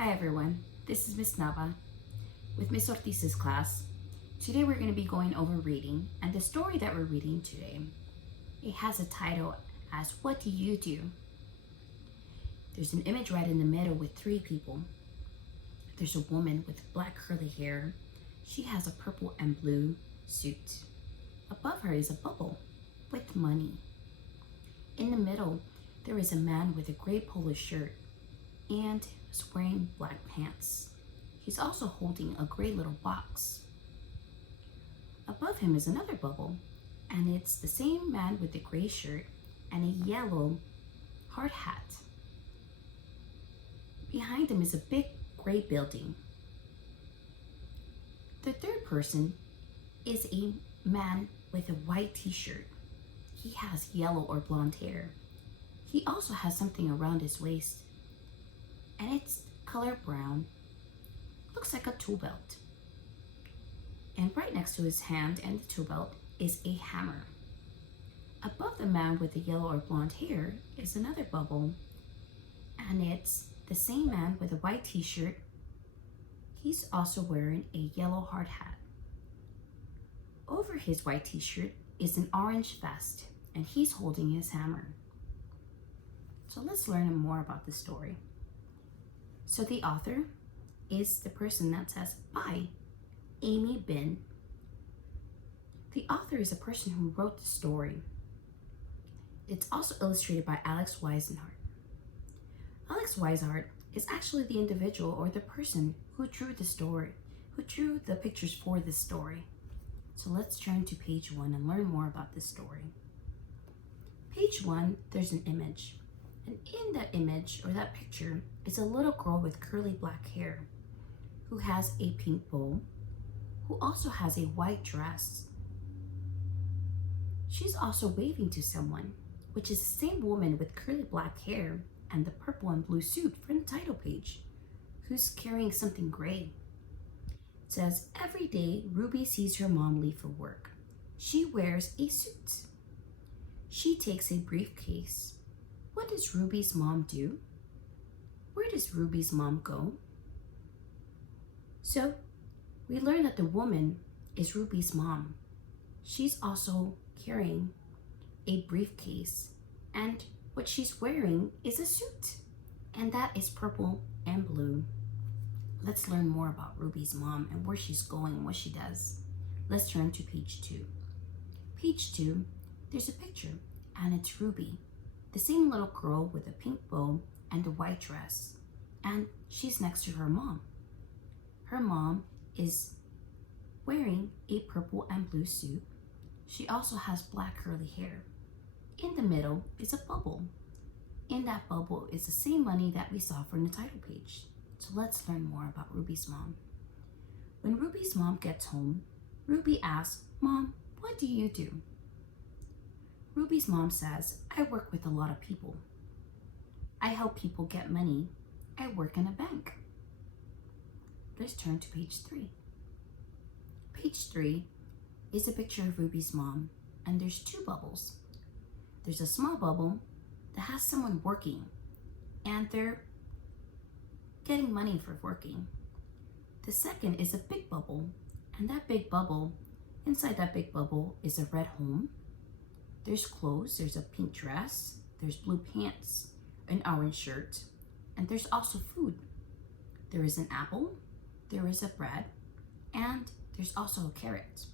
Hi everyone, this is Miss Nava with Miss Ortiz's class. Today we're going to be going over reading, and the story that we're reading today, it has a title as What Do You Do? There's an image right in the middle with three people. There's a woman with black curly hair. She has a purple and blue suit. Above her is a bubble with money. In the middle, there is a man with a gray polo shirt and is wearing black pants. He's also holding a gray little box. Above him is another bubble, and it's the same man with the gray shirt and a yellow hard hat. Behind him is a big gray building. The third person is a man with a white t-shirt. He has yellow or blonde hair. He also has something around his waist, and it's color brown. Looks like a tool belt. And right next to his hand and the tool belt is a hammer. Above the man with the yellow or blonde hair is another bubble, and it's the same man with a white t-shirt. He's also wearing a yellow hard hat. Over his white t-shirt is an orange vest, and he's holding his hammer. So let's learn more about the story. So the author is the person that says by Amy Bin. The author is a person who wrote the story. It's also illustrated by Alex Weisenhart. Alex Weisenhart is actually the individual or the person who drew the story, who drew the pictures for this story. So let's turn to page 1 and learn more about this story. Page 1, there's an image. And in that image or that picture is a little girl with curly black hair who has a pink bow, who also has a white dress. She's also waving to someone, which is the same woman with curly black hair and the purple and blue suit from the title page, who's carrying something gray. It says, every day Ruby sees her mom leave for work. She wears a suit. She takes a briefcase. What does Ruby's mom do? Where does Ruby's mom go? So we learn that the woman is Ruby's mom. She's also carrying a briefcase, and what she's wearing is a suit, and that is purple and blue. Let's learn more about Ruby's mom and where she's going and what she does. Let's turn to page 2. Page 2, there's a picture, and it's Ruby, the same little girl with a pink bow and a white dress, and she's next to her mom. Her mom is wearing a purple and blue suit. She also has black curly hair. In the middle is a bubble. In that bubble is the same money that we saw from the title page. So let's learn more about Ruby's mom. When Ruby's mom gets home, Ruby asks, "Mom, what do you do?" Ruby's mom says, "I work with a lot of people. I help people get money. I work in a bank." Let's turn to page 3. Page 3 is a picture of Ruby's mom, and there's 2 bubbles. There's a small bubble that has someone working, and they're getting money for working. The second is a big bubble, and that big bubble, inside that big bubble is a red home. There's clothes, there's a pink dress, there's blue pants, an orange shirt, and there's also food. There is an apple, there is a bread, and there's also a carrot.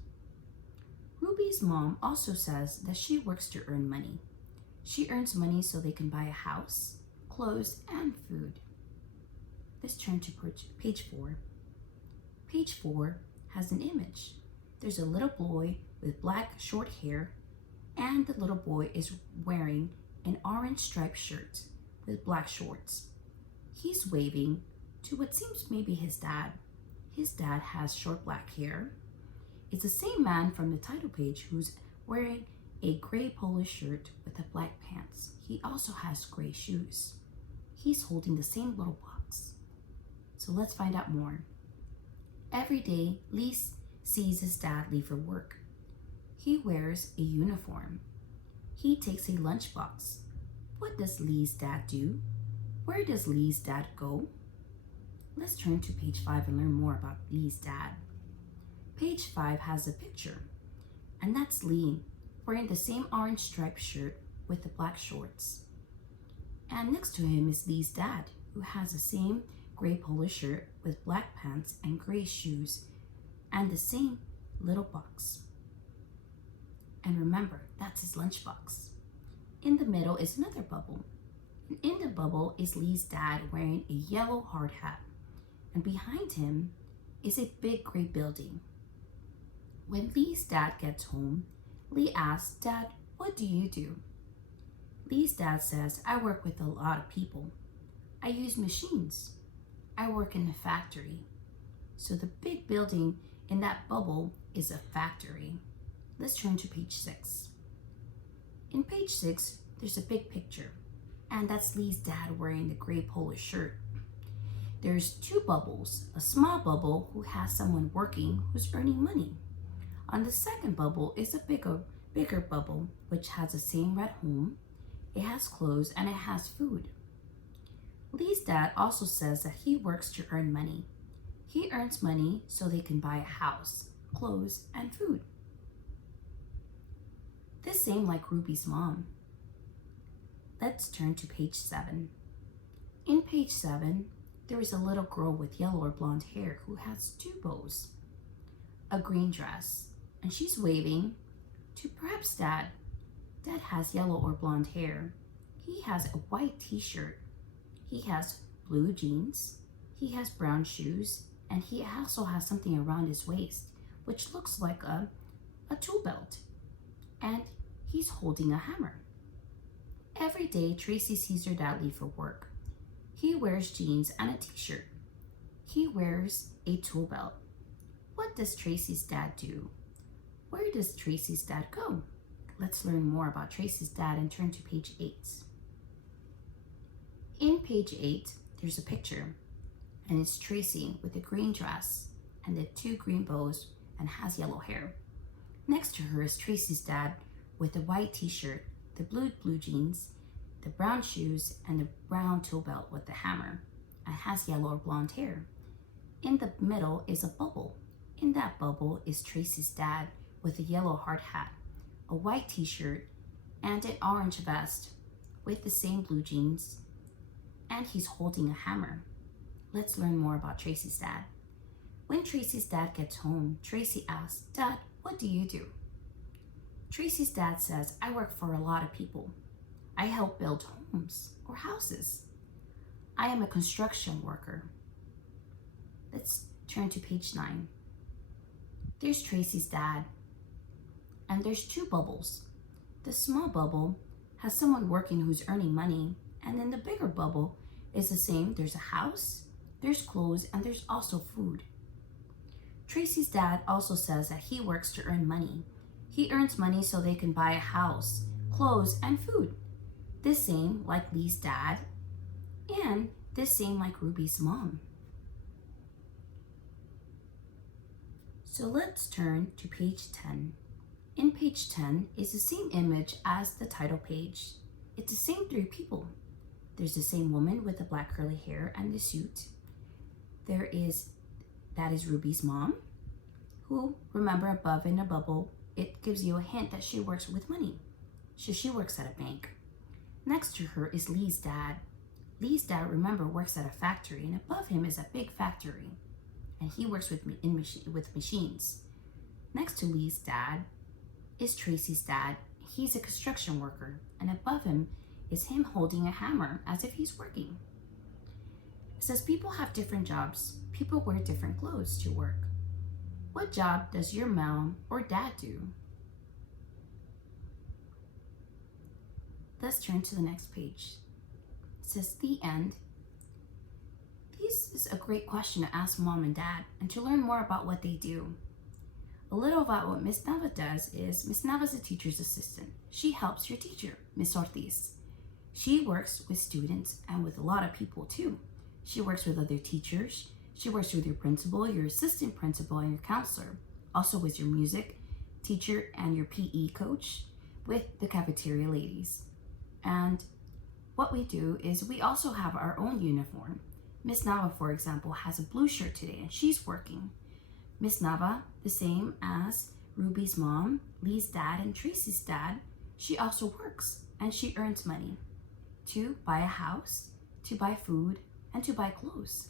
Ruby's mom also says that she works to earn money. She earns money so they can buy a house, clothes, and food. Let's turn to page 4. Page 4 has an image. There's a little boy with black short hair, and the little boy is wearing an orange striped shirt with black shorts. He's waving to what seems maybe his dad. His dad has short black hair. It's the same man from the title page who's wearing a gray polo shirt with the black pants. He also has gray shoes. He's holding the same little box. So let's find out more. Every day, Lee sees his dad leave for work. He wears a uniform. He takes a lunchbox. What does Lee's dad do? Where does Lee's dad go? Let's turn to page 5 and learn more about Lee's dad. Page 5 has a picture, and that's Lee wearing the same orange striped shirt with the black shorts. And next to him is Lee's dad, who has the same gray polo shirt with black pants and gray shoes and the same little box. And remember, that's his lunchbox. In the middle is another bubble. And in the bubble is Lee's dad wearing a yellow hard hat. And behind him is a big gray building. When Lee's dad gets home, Lee asks, "Dad, what do you do?" Lee's dad says, "I work with a lot of people. I use machines. I work in a factory." So the big building in that bubble is a factory. Let's turn to page 6. In page 6, there's a big picture, and that's Lee's dad wearing the gray polo shirt. There's 2 bubbles, a small bubble who has someone working who's earning money. On the second bubble is a bigger bubble, which has the same red home, it has clothes, and it has food. Lee's dad also says that he works to earn money. He earns money so they can buy a house, clothes, and food. This same like Ruby's mom. Let's turn to page 7. In page 7, there is a little girl with yellow or blonde hair who has 2 bows, a green dress, and she's waving to perhaps Dad. Dad has yellow or blonde hair. He has a white t-shirt. He has blue jeans. He has brown shoes, and he also has something around his waist, which looks like a tool belt. And he's holding a hammer. Every day, Tracy sees her dad leave for work. He wears jeans and a t-shirt. He wears a tool belt. What does Tracy's dad do? Where does Tracy's dad go? Let's learn more about Tracy's dad and turn to page 8. In page 8, there's a picture, and it's Tracy with a green dress and the 2 green bows and has yellow hair. Next to her is Tracy's dad with a white t-shirt, the blue jeans, the brown shoes, and the brown tool belt with the hammer, and has yellow or blonde hair. In the middle is a bubble. In that bubble is Tracy's dad with a yellow hard hat, a white t-shirt, and an orange vest with the same blue jeans, and he's holding a hammer. Let's learn more about Tracy's dad. When Tracy's dad gets home, Tracy asks, "Dad, what do you do?" Tracy's dad says, "I work for a lot of people. I help build homes or houses. I am a construction worker." Let's turn to page 9. There's Tracy's dad, and there's 2 bubbles. The small bubble has someone working who's earning money, and then the bigger bubble is the same. There's a house, there's clothes, and there's also food. Tracy's dad also says that he works to earn money. He earns money so they can buy a house, clothes, and food. This same like Lee's dad, and this same like Ruby's mom. So let's turn to page 10. In page 10 is the same image as the title page. It's the same 3 people. There's the same woman with the black curly hair and the suit. That is Ruby's mom, who, remember above in a bubble, it gives you a hint that she works with money. So she works at a bank. Next to her is Lee's dad. Lee's dad, remember, works at a factory, and above him is a big factory, and he works with machines. Next to Lee's dad is Tracy's dad. He's a construction worker, and above him is him holding a hammer as if he's working. It says people have different jobs. People wear different clothes to work. What job does your mom or dad do? Let's turn to the next page. It says the end. This is a great question to ask mom and dad and to learn more about what they do. A little about what Miss Nava does is Miss Nava is a teacher's assistant. She helps your teacher, Miss Ortiz. She works with students and with a lot of people too. She works with other teachers. She works with your principal, your assistant principal, and your counselor. Also with your music teacher and your PE coach, with the cafeteria ladies. And what we do is we also have our own uniform. Miss Nava, for example, has a blue shirt today and she's working. Miss Nava, the same as Ruby's mom, Lee's dad, and Tracy's dad, she also works and she earns money to buy a house, to buy food, and to buy clothes.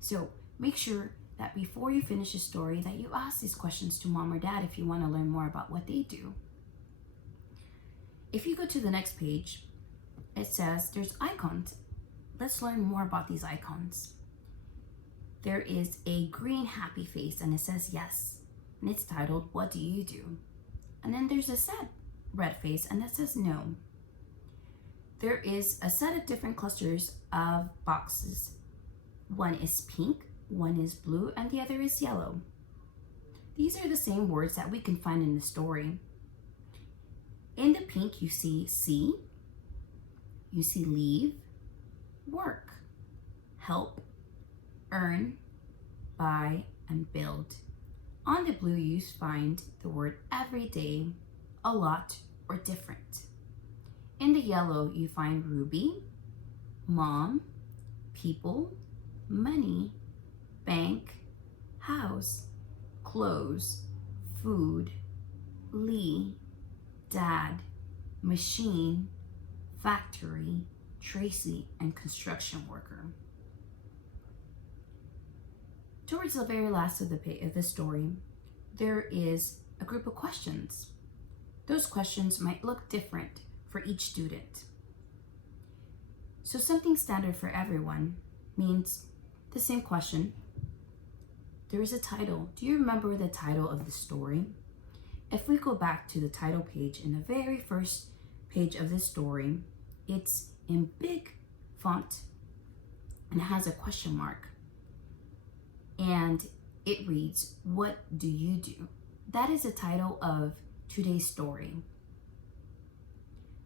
So make sure that before you finish a story that you ask these questions to mom or dad if you want to learn more about what they do. If you go to the next page, it says there's icons. Let's learn more about these icons. There is a green happy face and it says yes, and it's titled, "What do you do?" And then there's a sad red face and that says no. There is a set of different clusters of boxes. One is pink, one is blue, and the other is yellow. These are the same words that we can find in the story. In the pink, you see see, you see leave, work, help, earn, buy, and build. On the blue, you find the word every day, a lot, or different. In the yellow, you find Ruby, mom, people, money, bank, house, clothes, food, Lee, dad, machine, factory, Tracy, and construction worker. Towards the very last of the story, there is a group of questions. Those questions might look different for each student. So something standard for everyone means the same question. There is a title. Do you remember the title of the story? If we go back to the title page, in the very first page of the story, it's in big font and it has a question mark. And it reads, "What do you do?" That is the title of today's story.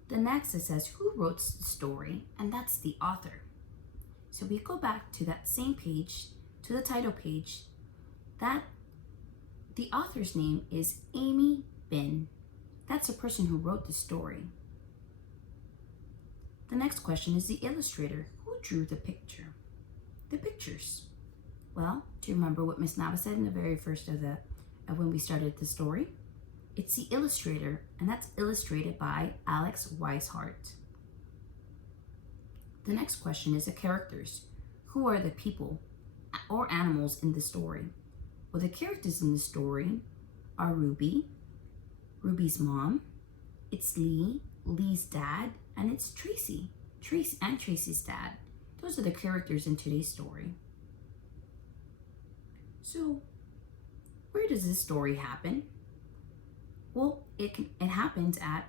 The next, it says who wrote the story, and that's the author. So we go back to that same page, to the title page, that the author's name is Amy Bin. That's the person who wrote the story. The next question is the illustrator. Who drew the picture? The pictures. Well, do you remember what Miss Nava said in the very first of when we started the story? It's the illustrator, and that's illustrated by Alex Weishart. The next question is the characters. Who are the people or animals in the story? Well, the characters in the story are Ruby, Ruby's mom, it's Lee, Lee's dad, and it's Tracy, and Tracy's dad. Those are the characters in today's story. So, where does this story happen? Well, it happens at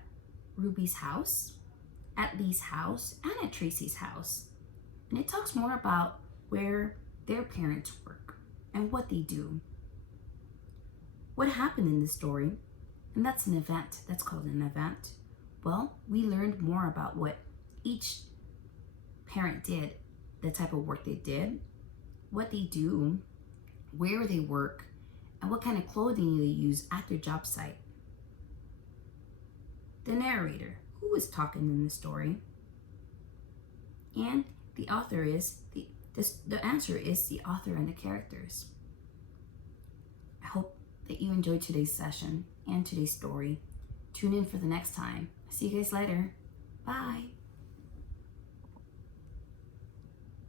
Ruby's house, at Lee's house, and at Tracy's house. And it talks more about where their parents work and what they do. What happened in the story, and that's an event, that's called an event. Well, we learned more about what each parent did, the type of work they did, what they do, where they work, and what kind of clothing they use at their job site. The narrator, who is talking in the story, and the author is, the answer is the author and the characters. I hope that you enjoyed today's session and today's story. Tune in for the next time. See you guys later. Bye.